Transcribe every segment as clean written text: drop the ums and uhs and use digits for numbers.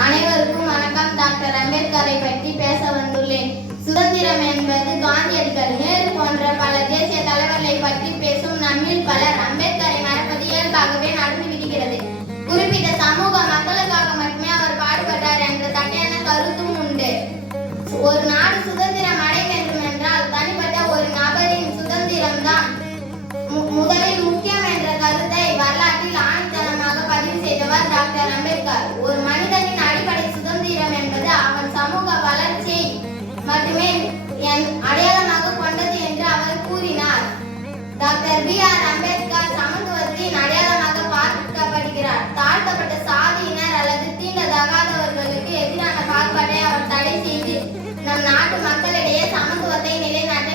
அனைவருக்கும் வணக்கம். டாக்டர் அம்பேத்கரை பற்றி பேச வந்துள்ளேன். சுதந்திரம் என்பது காந்தியடிகள், நேரு போன்ற பல தேசிய தலைவர்களை பற்றி பேசும் நம்மில் பலர் அம்பேத்கரை மறப்பது இயல்பாகவே நடந்து விடுகிறது. குறிப்பிட்ட சமூக மக்களுக்காக மட்டுமே அவர் பாடுபட்டார் என்ற தட்டையான கருத்தும் உண்டு. ஒரு நாடு சுதந்திரம் அடைய வேண்டும் என்றால் தனிப்பட்ட ஒரு நபரின் சுதந்திரம்தான் முதலில் முக்கியம் என்ற கருத்தை வரலாற்றில் ஆணித்தனமாக பதிவு செய்தவர் டாக்டர் அம்பேத்கர். ஒரு மனிதனின் அடிப்படை சுதந்திரம் என்பது அவன் சமூக வளர்ச்சியை மட்டுமே அடையாளமாக கொண்டது என்று அவர் கூறினார். Doctor B.R.. அம்பேத்கர் சமத்துவத்தின் அடையாளமாக பார்க்கப்படுகிறார். தாழ்த்தப்பட்ட சாதியினர் அல்லது தீண்டத்தகாதவர்களுக்கு எதிரான பாகுபாட்டை அவர் தடை செய்து நம் நாட்டு மக்களிடையே சமத்துவத்தை நிலைநாட்ட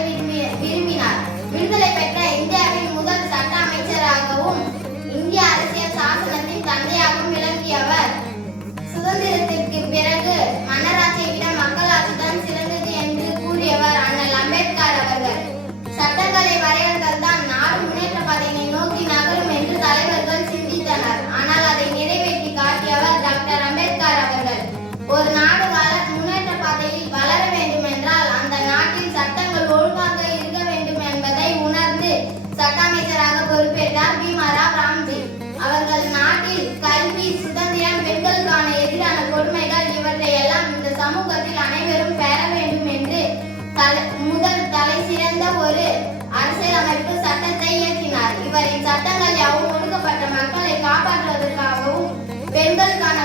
விரும்பினார். விடுதலை பெற்ற இந்தியாவின் முதல் சட்ட அமைச்சராகவும் இந்திய அரசியல் சாசனத்தின் தந்தையாகவும் விளங்கியவர். சுதந்திரத்திற்கு பிறகு மன்னராட்சியை விட மக்களாட்சிதான் சிறந்தது என்று கூறியவர் அண்ணல் அம்பேத்கர் அவர்கள். சட்டங்களை வரையறுத்தல் தான் நாடு முன்னேற்ற பாதையை நோக்கி நகரும் என்று தலைவர்கள் சிந்தித்தனர். ஆனால் அதை நிறைவேற்றி காட்டியவர் டாக்டர் அம்பேத்கர் அவர்கள். ஒரு நாடு முன்னேற்ற பாதையில் வளர வேண்டும் என்றால் அந்த நாட்டில் சட்டங்கள் ஒழுங்காக இருக்க வேண்டும் என்பதை உணர்ந்து சட்ட அமைச்சராக பொறுப்பேற்றார் பீமாராவ் ராம்ஜி அவர்கள். நாட்டில் கல்வி, சுதந்திரம், பெண்களுக்கான எதிரான கொடுமைகள் இவற்றையெல்லாம் இந்த சமூகத்தில் அனைவரும் பெற வேண்டும் என்று முதல் தலை சிறந்த ஒரு அரசியலமைப்பு சட்டத்தை இயற்றினார். இவரின் சட்டங்கள் யாவும் ஒடுக்கப்பட்ட மக்களை காப்பாற்றுவதற்காகவும் பெண்களுக்கான